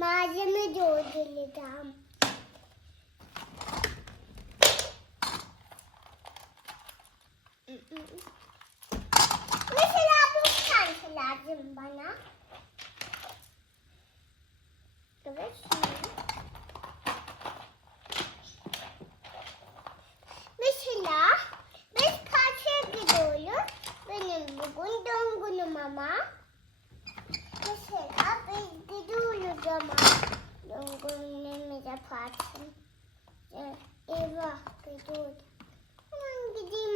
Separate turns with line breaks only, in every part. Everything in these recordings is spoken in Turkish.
malzeme dolduracağım. Mesela bu tane lazım bana. Evet parti. Ee, Eyvah gidiyoruz. Hemen gideyim.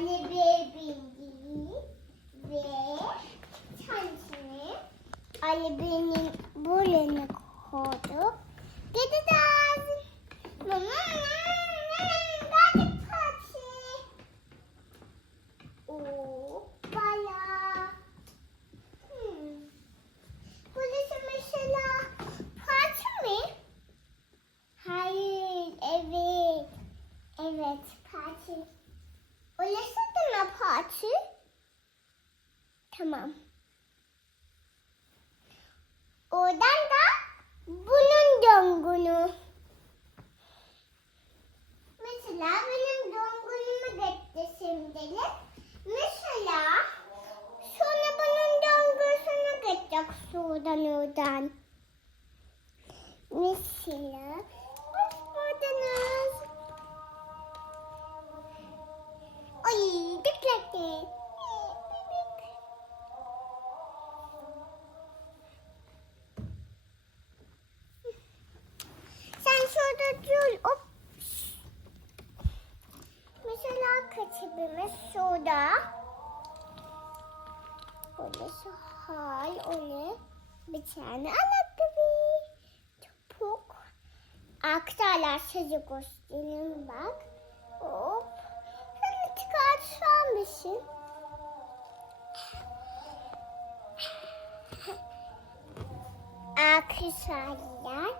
Ali Bey bindi ve çantını Ali Bey'in buraya koydu. Gideceğiz. Mama, geldik parti. Hoppala. Hmm. Burası mesela parti mi? Hayır, evet. Evet, parti. Da ne parti? Tamam. Oradan da bunun doğum günü. Mesela benim doğum günümü gitti şimdilik. Mesela sonra bunun doğum günüsünü gidecek şuradan oradan. Mesela Kaçıbımız şurada. Orası hal, öyle bir tane ayakkabı. Topuk. Aktarlar sizi göstereyim bak. Hop. Sen çıkartsan mısın? Aktarlar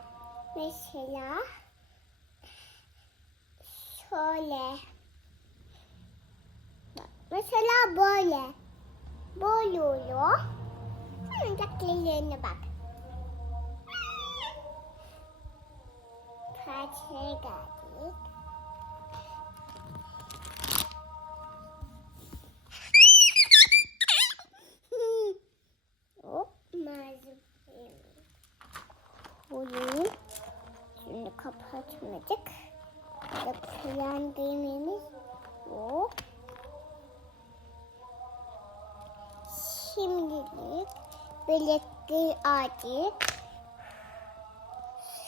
mesela şöyle. Mesela böyle. Böyle oluyor. Sonra taklilerine bak. Parçaya geldik. Hop malzeme koyayım. Şimdi kapatmadık. Falan dememiz yok. Bilekliği aldık.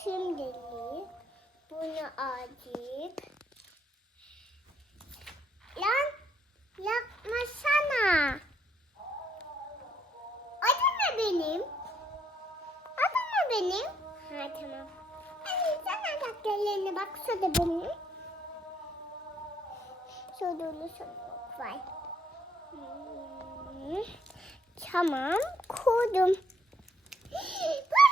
Şimdilik bunu aldık. Lan yapmasana. Adı ne benim? Adı ne benim? Ha tamam. Hadi sen ayaklarına bak şurada benim. Öyle şurada var. Hmm. Tamam koydum.